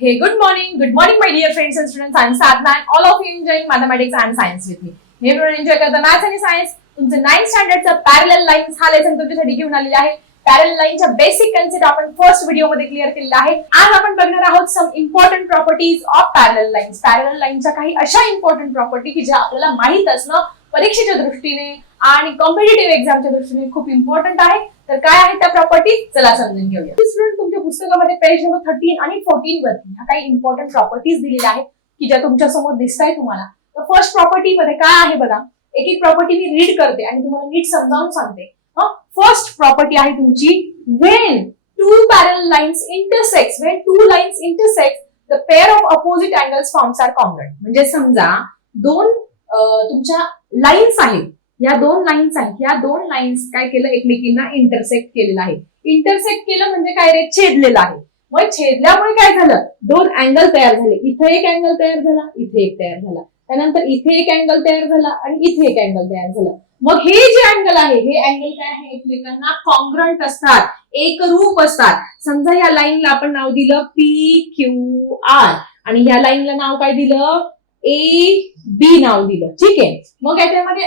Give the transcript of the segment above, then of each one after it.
Hey, good morning. Good morning, my dear friends and students. I'm Sadhna and all of you enjoying mathematics and science with me. Hey everyone enjoy करता maths आणि science तुमचं ninth स्टँडर्डचा parallel lines हा lesson तुमच्यासाठी घेऊन आलेला आहे parallel लाईनच्या बेसिक कन्सेप्ट आपण फर्स्ट व्हिडिओमध्ये क्लिअर केलेला आहे आज आपण बघणार आहोत some important properties of parallel lines parallel लाईनच्या काही अशा इम्पॉर्टंट प्रॉपर्टी की ज्या आपल्याला माहीत असणं परीक्षेच्या दृष्टीने आणि कॉम्पिटेटिव्ह एक्झामच्या दृष्टीने खूप इम्पॉर्टंट आहे तर काय आहे त्या प्रॉपर्टी चला समजून घेऊया. स्टुडंट तुमच्या पुस्तकामध्ये पेज नंबर थर्टीन आणि फोर्टीन वरती ह्या काही इम्पॉर्टंट प्रॉपर्टीज दिलेल्या आहेत की ज्या तुमच्यासमोर दिसत आहे तुम्हाला. तर फर्स्ट प्रॉपर्टी मध्ये काय आहे बघा? एक एक प्रॉपर्टी मी रीड करते आणि तुम्हाला नीट समजावून सांगते. फर्स्ट प्रॉपर्टी आहे तुमची when two parallel lines intersects when two lines intersects the pair of opposite angles forms are common म्हणजे समजा दोन तुमच्या लाईन्स आहेत. या दोन लाईन्स आहेत. या दोन लाईन्स काय केलं? एकमेकींना इंटरसेक्ट केलेलं आहे. इंटरसेक्ट केलं म्हणजे काय रे? छेदलेलं आहे. मग छेदल्यामुळे काय झालं? दोन अँगल तयार झाले. इथे एक अँगल तयार झाला इथे एक तयार झाला. त्यानंतर इथे एक अँगल तयार झाला आणि इथे एक अँगल तयार झालं. मग हे जे अँगल आहे हे अँगल काय आहे? एकमेकांना कॉन्ग्रंट असतात एकरूप असतात. समजा या लाईनला आपण नाव दिलं पी क्यू आर आणि या लाईनला नाव काय दिलं? ए बी नाव दिलं. ठीक? आहे मग याच्यामध्ये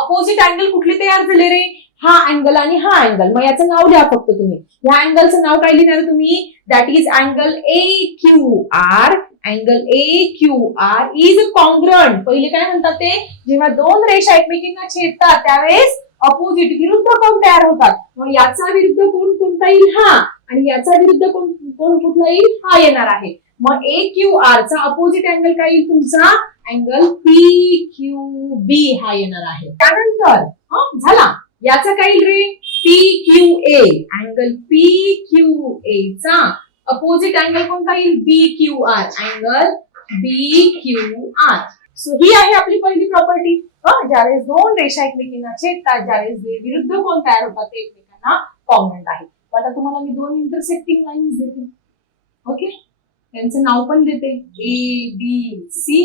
अपोजिट अँगल कुठले तयार झाले रे? हा अँगल आणि हा अँगल मग याचं नाव लिहा फक्त तुम्ही. या अँगलचं नाव काय लिहिणार तुम्ही? That is angle A Q R angle A Q R is congruent पहिले काय म्हणतात ते? जेव्हा दोन रेषा एकमेकींना छेदतात त्यावेळेस अपोजिट विरुद्ध कोण तयार होतात? मग याचा विरुद्ध कोण कोणता येईल? हा. आणि याचा विरुद्ध कोण कोण कुठला येईल? हा येणार आहे. मग ए क्यू आर चा अपोजिट अँगल काय येईल तुमचा? अँगल पी क्यू बी हा येणार आहे. त्यानंतर हं, झाला. याचा काय येईल रे? P Q A angle P Q A चा अपोजिट अँगल कोणता येईल? B Q R angle B Q R so ही आहे आपली पहिली प्रॉपर्टी ज्यावेळेस दोन रेषा एकमेकींना छेदतात ज्यावेळेस जे विरुद्ध कोण तयार होतात ते एकमेकांना कॉमन आहे. आता तुम्हाला मी दोन इंटरसेक्टिंग लाईन्स देते. ओके त्यांचं नाव पण देते. ए बी सी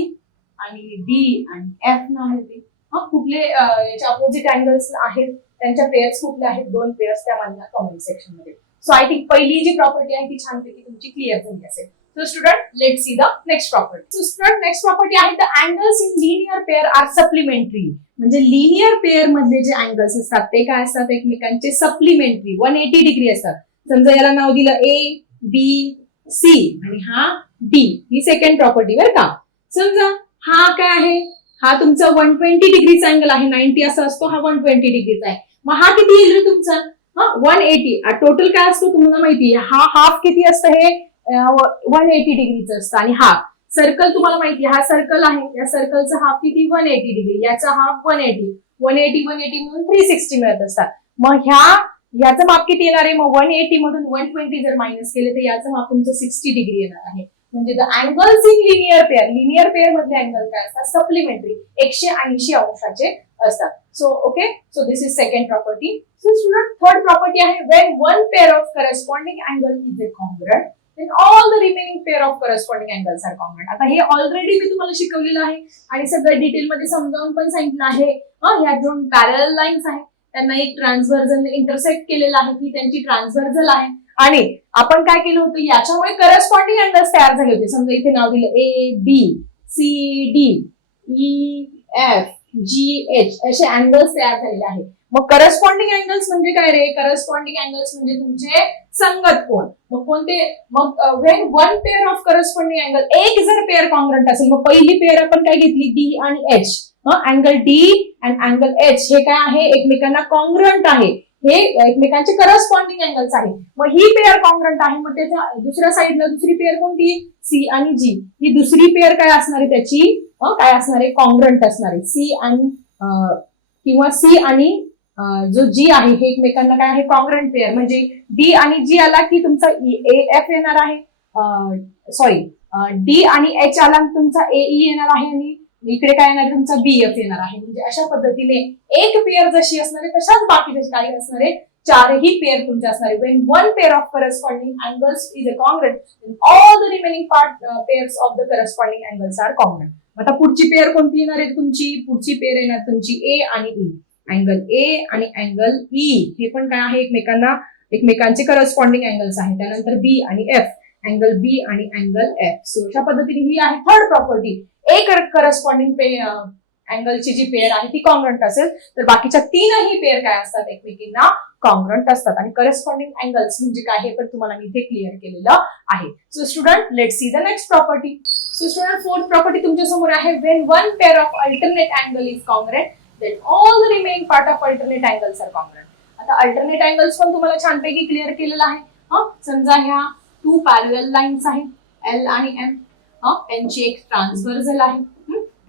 आणि डी आणि एफ नाव देते. हा कुठले याच्या अपोजिट अँगल्स आहेत. त्यांच्या पेयर्स कुठले आहेत? दोन पेयर्स त्या माझ्या कमेंट सेक्शनमध्ये. सो आय थिंक पहिली जी प्रॉपर्टी आहे ती छानपैकी तुमची क्लिअर झाली असेल. So student let see the next property so student next property आहे. The angles in linear pair are supplementary म्हणजे लिनियर पेअर मधले जे अँगल्स असतात ते काय असतात? एकमेकांचे सप्लिमेंटरी वन एटी डिग्री असतात. समजा याला नाव दिलं ए बी सी आणि हा डी ही सेकंड प्रॉपर्टी बरं का? समजा हा काय आहे? हा तुमचा वन ट्वेंटी डिग्रीचा अँगल आहे. नाईन्टी असा असतो हा वन ट्वेंटी डिग्रीचा आहे. मग हा किती येईल रे तुमचा? हा वन एटी टोटल काय असतो तुम्हाला माहिती हा हाफ किती असतं हे? वन एटी डिग्रीचं असतं. आणि हाफ सर्कल तुम्हाला माहिती हा सर्कल आहे. या सर्कलचा हाफ किती? वन एटी डिग्री याचा half one eighty one eighty one eighty म्हणून थ्री सिक्स्टी मिळत असतात. मग ह्या याचं माप किती येणार आहे? मग वन एटी मधून वन ट्वेंटी जर मायनस केले तर याचं माप तुमचं सिक्स्टी डिग्री येणार आहे. म्हणजे the angles in linear pair linear pair मधले अँगल काय असतात? सप्लिमेंटरी एकशे ऐंशी अंशाचे असतात. So okay so this is second property so student third property आहे. When one pair of corresponding angle is a congruent all the the pair of of corresponding angles are आता हे already मी तुम्हाला शिकवलेलं आहे. आणि सगळं डिटेलमध्ये समजावून पण सांगितलं आहे. ह्या दोन पॅरल लाईन्स आहेत. त्यांना एक ट्रान्सव्हर्जन इंटरसेक्ट केलेलं आहे की त्यांची ट्रान्सव्हर्जल आहे. आणि आपण काय केलं होतं? याच्यामुळे करस्पॉन्डिंग अँगल्स तयार झाले होते. समजा इथे नाव दिलं A B C D E F G H असे अँगल्स तयार झालेले आहेत. मग करस्पॉन्डिंग अँगल्स म्हणजे काय रे? करस्पॉन्डिंग अँगल्स म्हणजे तुमचे संगत कोण? मग कोणते? मग when one pair of corresponding angle एक जर पेअर कॉन्ग्रंट असेल मग पहिली पेअर आपण काय घेतली? डी आणि H angle D and angle H हे काय आहे? एकमेकांना कॉन्ग्रंट आहे. हे एकमेकांचे करस्पॉन्डिंग अँगल्स आहे मग ही पेअर कॉन्ग्रंट आहे मग त्याच्या दुसऱ्या साईडला दुसरी पेअर कोणती? सी आणि जी ही दुसरी पेअर काय असणार आहे त्याची? काय असणार आहे? कॉन्ग्रंट असणार आहे. सी आणि किंवा सी आणि जो जी आहे हे एकमेकांना काय आहे? कॉन्ग्रंट पेअर म्हणजे डी आणि जी आला की तुमचा e, ए एफ येणार आहे. सॉरी डी आणि एच आला तुमचा ए ई e येणार आहे आणि इकडे काय येणार तुमचा बी एफ येणार आहे. म्हणजे अशा पद्धतीने एक पेअर जशी असणार आहे तशाच बाकीचे काही असणार आहे चारही पेअर तुमचे असणार आहे. When one pair of corresponding angles is a congruent all the remaining part pairs of the corresponding angles are congruent आता पुढची पेअर कोणती येणार आहे तुमची? पुढची पेअर येणार तुमची ए आणि ई अँगल ए आणि अँगल ई e. हे पण काय आहे? एकमेकांना एकमेकांचे करस्पॉन्डिंग अँगल्स आहेत. त्यानंतर बी आणि एफ अँगल बी आणि अँगल एफ सो अशा पद्धतीने ही आहे थर्ड प्रॉपर्टी एक करस्पॉन्डिंग पे अँगलची जी पेअर आहे ती कॉन्ग्रंट असेल तर बाकीच्या तीनही पेअर काय असतात एकमेकींना कॉन्ग्रंट असतात. आणि करस्पॉन्डिंग अँगल्स म्हणजे काय हे पण तुम्हाला मी इथे क्लिअर केलेलं आहे. So student let see the next property so student fourth property तुमच्यासमोर आहे. When one pair of alternate angle is congruent then all the remain part of alternate angles are congruent आता अल्टरनेट अँगल्स पण तुम्हाला छानपैकी clear केलेलं आहे. हा? समजा ह्या टू पॅरल लाईन्स आहेत. एल आणि एम हा? त्यांची एक ट्रान्सव्हर्जल आहे.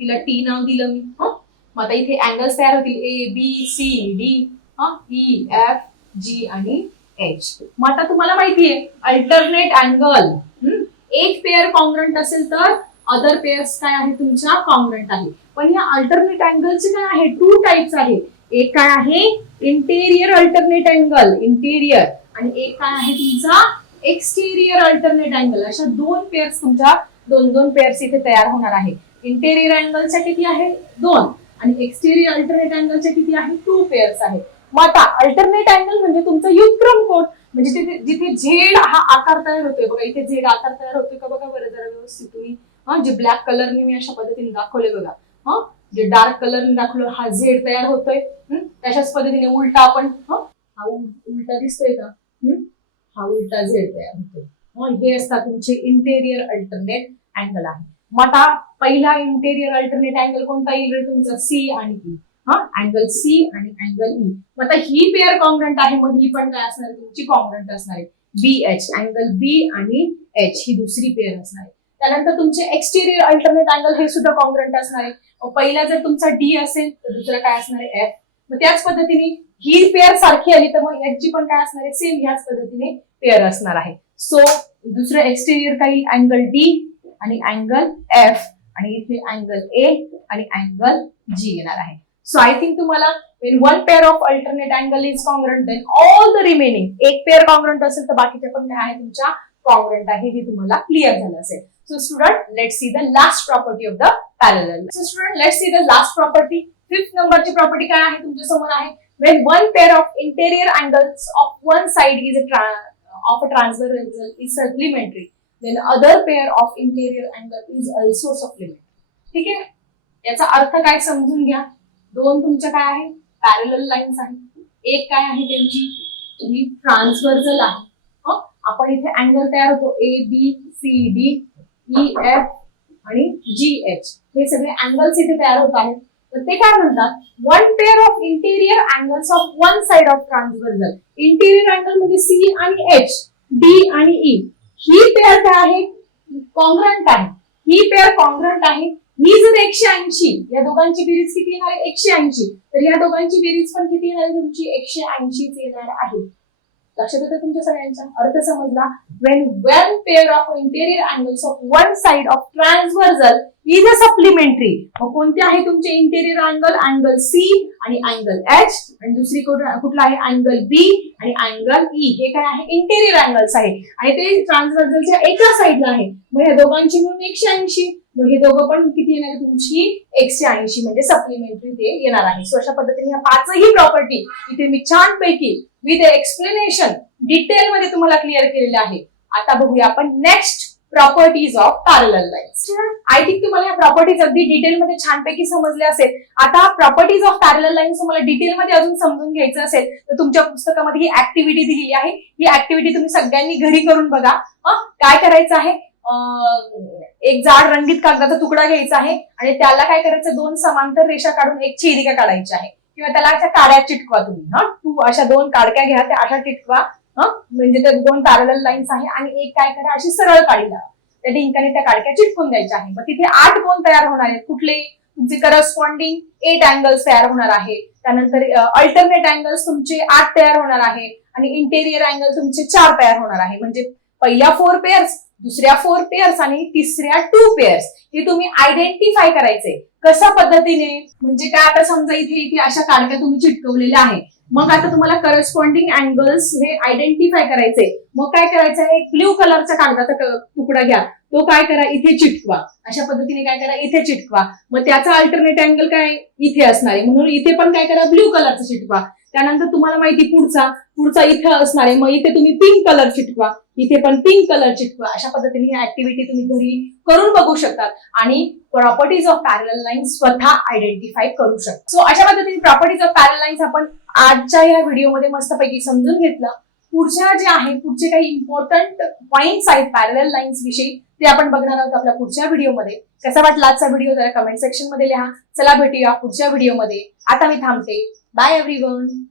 तिला टी नाव दिलं मी. हा? मग आता इथे अँगल्स तयार होतील. ए बी सी डी हा? ई एफ जी आणि एच मग आता तुम्हाला माहितीये अल्टरनेट अँगल एक पेअर कॉन्ग्रंट असेल तर अदर पेअर्स काय आहे? तुमच्या कॉन्ग्रंट आहे. पण या अल्टरनेट अँगलचे काय आहे? टू टाइप्स आहे. एक काय आहे? इंटेरियर अल्टरनेट अँगल इंटेरियर आणि एक काय आहे तुमचा? एक्सटेरियर अल्टरनेट अँगल अशा दोन पेअर्स तुमच्या दोन दोन पेअर्स इथे तयार होणार आहे. इंटेरियर अँगलच्या किती आहे दोन. आणि एक्सटेरियर अल्टरनेट अँगलच्या किती आहे टू पेअर्स आहेत. मग आता अल्टरनेट अँगल म्हणजे तुमचा युद्धक्रम कोण? म्हणजे तिथे जिथे झेड हा आकार तयार होतोय. बघा इथे झेड आकार तयार होतोय का? बघा बरं जरा व्यवस्थित तुम्ही हा जे ब्लॅक कलरने मी अशा पद्धतीने दाखवले बघा. हा जे डार्क कलरने दाखवलं हा झेड तयार होतोय. तशाच पद्धतीने उलटा आपण हा उलटा दिसतोय का? हा उलटा झेड तयार होतोय. हे असतात तुमचे इंटेरियर अल्टरनेट अँगल आहे मग आता पहिला इंटेरियर अल्टरनेट अँगल कोणता येईल रे तुमचा? सी आणि ई हा? अँगल सी आणि अँगल ई e. मग आता ही पेअर कॉन्ग्रंट आहे मग ही पण काय असणार? तुमची कॉन्ग्रंट असणार आहे. बी एच अँगल बी आणि एच ही दुसरी पेअर असणार आहे. त्यानंतर तुमचे एक्सटेरियर अल्टरनेट अँगल हे सुद्धा कॉन्ग्रंट असणार आहे. पहिला जर तुमचा डी असेल तर दुसरा काय असणार आहे? एफ मग त्याच पद्धतीने ही पेअर सारखी आली तर मग याची पण काय असणार आहे? सेम ह्याच पद्धतीने पेअर असणार आहे. सो दुसरं एक्सटेरियर काही अँगल डी आणि अँगल एफ आणि इथे अँगल ए आणि अँगल जी येणार आहे. सो आय थिंक तुम्हाला when one pair of alternate angle is congruent then all the remaining एक पेअर कॉन्ग्रंट असेल तर बाकीच्या पण काय आहे? तुमच्या कॉन्ग्रंट आहे. हे तुम्हाला क्लिअर झालं असेल. So student let see the last property of the parallel so student let see the last property fifth नंबरची प्रॉपर्टी काय आहे? तुमच्यासमोर आहे when one pair of interior angles of one side is a of a transfer is supplementary then other pair of interior angle is also supplement ठीक आहे? याचा अर्थ काय समजून घ्या? दोन तुमच्या काय आहे पॅरल लाईन्स आहे एक काय आहे त्यांची? तुम्ही ट्रान्सवर्जल आहे. आपण इथे अँगल तयार होतो. A B C D E F आणि जी एच हे सगळे अँगल्स इथे तयार होत आहेत. तर ते काय म्हणतात? One pair of interior angles of one side of transversal interior angle म्हणजे सी आणि एच डी आणि ई ही पेअर काय आहे? कॉन्ग्रंट आहे. ही पेअर कॉन्ग्रंट आहे. ही जर एकशे ऐंशी या दोघांची बेरीज किती येणार आहे? एकशे ऐंशी. तर या दोघांची बेरीज पण किती येणार आहे तुमची? एकशे ऐंशीच येणार आहे. लक्षात येतं तुमच्या सगळ्यांच्या? अर्थ समजला? When one pair of interior angles of one side of transversal is a supplementary मग कोणते आहे तुमचे इंटेरियर अँगल अँगल सी आणि अँगल एच आणि दुसरी कुठला आहे? अँगल बी आणि अँगल ई e. हे काय आहे? इंटेरियर अँगल्स आहे. आणि ते ट्रान्सव्हर्जलच्या एका साईडला आहे. मग या दोघांची मिळून एकशे ऐंशी. मग हे दोघं पण किती येणार आहे तुमची? एकशे ऐंशी म्हणजे सप्लिमेंटरी ते येणार आहे. सो अशा पद्धतीने ह्या पाचही प्रॉपर्टी इथे मी छानपैकी विथ एक्सप्लेनेशन डिटेल मध्ये तुम्हाला क्लिअर केलेले आहे. आता बघूया आपण next properties of parallel lines I think तुम्हाला या प्रॉपर्टीज अगदी डिटेलमध्ये छानपैकी समजले असेल. आता प्रॉपर्टीज ऑफ पॅरल लाईन्स तुम्हाला डिटेलमध्ये अजून समजून घ्यायचं असेल तर तुमच्या पुस्तकामध्ये ही ऍक्टिव्हिटी दिलेली आहे. ही ऍक्टिव्हिटी तुम्ही सगळ्यांनी घरी करून बघा? काय करायचं आहे? एक जाड रंगीत कागदाचा तुकडा घ्यायचा आहे आणि त्याला काय करायचं? दोन समांतर रेषा काढून एक छेदिका काढायची आहे. किंवा त्याला अशा काड्या चिटकवा तुम्ही हा? टू अशा दोन काडक्या घ्या त्या अशा चिटकवा हा? म्हणजे ते दोन पॅरल लाईन्स आहे आणि एक काय करा अशी सरळ काढी लावा. त्या डिंकाने त्या काडक्या चिटकून द्यायच्या आहे. मग तिथे आठ कोण तयार होणार आहेत? कुठले? तुमचे करस्पॉन्डिंग एट अँगल्स तयार होणार आहे. त्यानंतर अल्टरनेट अँगल्स तुमचे आठ तयार होणार आहे आणि इंटेरियर अँगल तुमचे चार तयार होणार आहे. म्हणजे पहिल्या फोर पेअर्स दुसऱ्या फोर पेअर्स आणि तिसऱ्या टू पेअर्स हे तुम्ही आयडेंटिफाय करायचे. कशा पद्धतीने? म्हणजे काय आता समजा इथे इथे अशा काडक्या तुम्ही चिटकवलेल्या आहे मग आता तुम्हाला करस्पॉन्डिंग अँगल्स हे आयडेंटिफाय करायचे. मग काय करायचं आहे? ब्ल्यू कलरचा कागदाचा तुकडा घ्या. तो काय करा? इथे चिटकवा. अशा पद्धतीने काय करा? इथे चिटकवा. मग त्याचा अल्टरनेट अँगल काय? इथे असणार आहे. म्हणून इथे पण काय करा? ब्ल्यू कलरचा चिटकवा. त्यानंतर तुम्हाला माहिती पुढचा. पुढचा इथे असणार आहे. मग इथे तुम्ही पिंक कलर चिटकवा. इथे पण पिंक कलर चिटकवा. अशा पद्धतीने ही ऍक्टिव्हिटी तुम्ही घरी करून बघू शकतात. आणि प्रॉपर्टीज ऑफ पॅरल लाईन स्वतः आयडेंटिफाय करू शकता. सो अशा पद्धतीने प्रॉपर्टीज ऑफ पॅरल लाईन्स आपण आजच्या या व्हिडिओमध्ये मस्तपैकी समजून घेतलं. पुढच्या जे आहे पुढचे काही इम्पॉर्टंट पॉइंट्स आहेत पॅरल लाईन्स विषयी ते आपण बघणार आहोत आपल्या पुढच्या व्हिडिओमध्ये कसा वाटला आजचा व्हिडिओ जरा कमेंट सेक्शनमध्ये लिहा. चला भेटूया पुढच्या व्हिडिओमध्ये आता मी थांबते. Bye everyone.